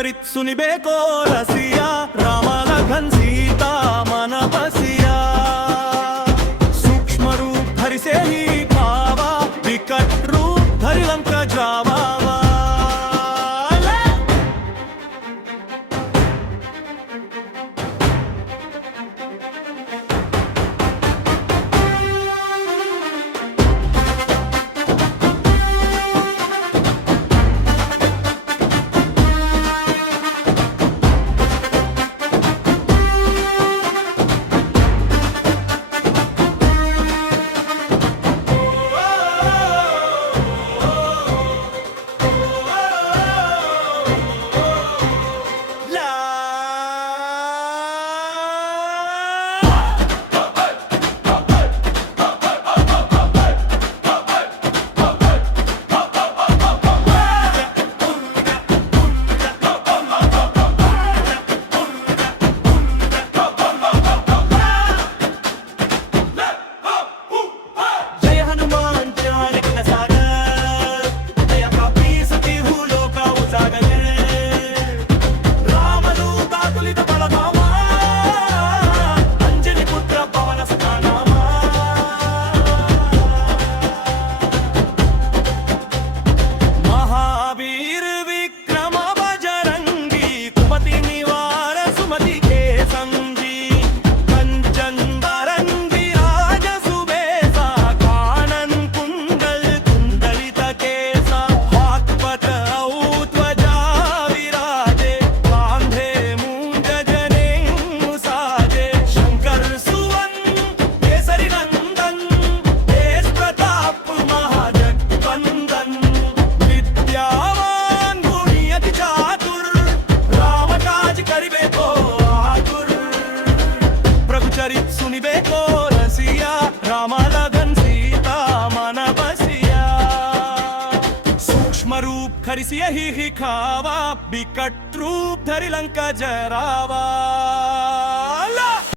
चरित सुनिबे को रसिया राम लगन सीता मन बसिया सूक्ष्म रूप धरि से ही खावा विकट रूप धरि लंका जावा चरित सुनिबे को रसिया राम लगन सीता मन बसिया सूक्ष्म रूप खरिसिय ही खावा विकट रूप धरि लंका जरावा।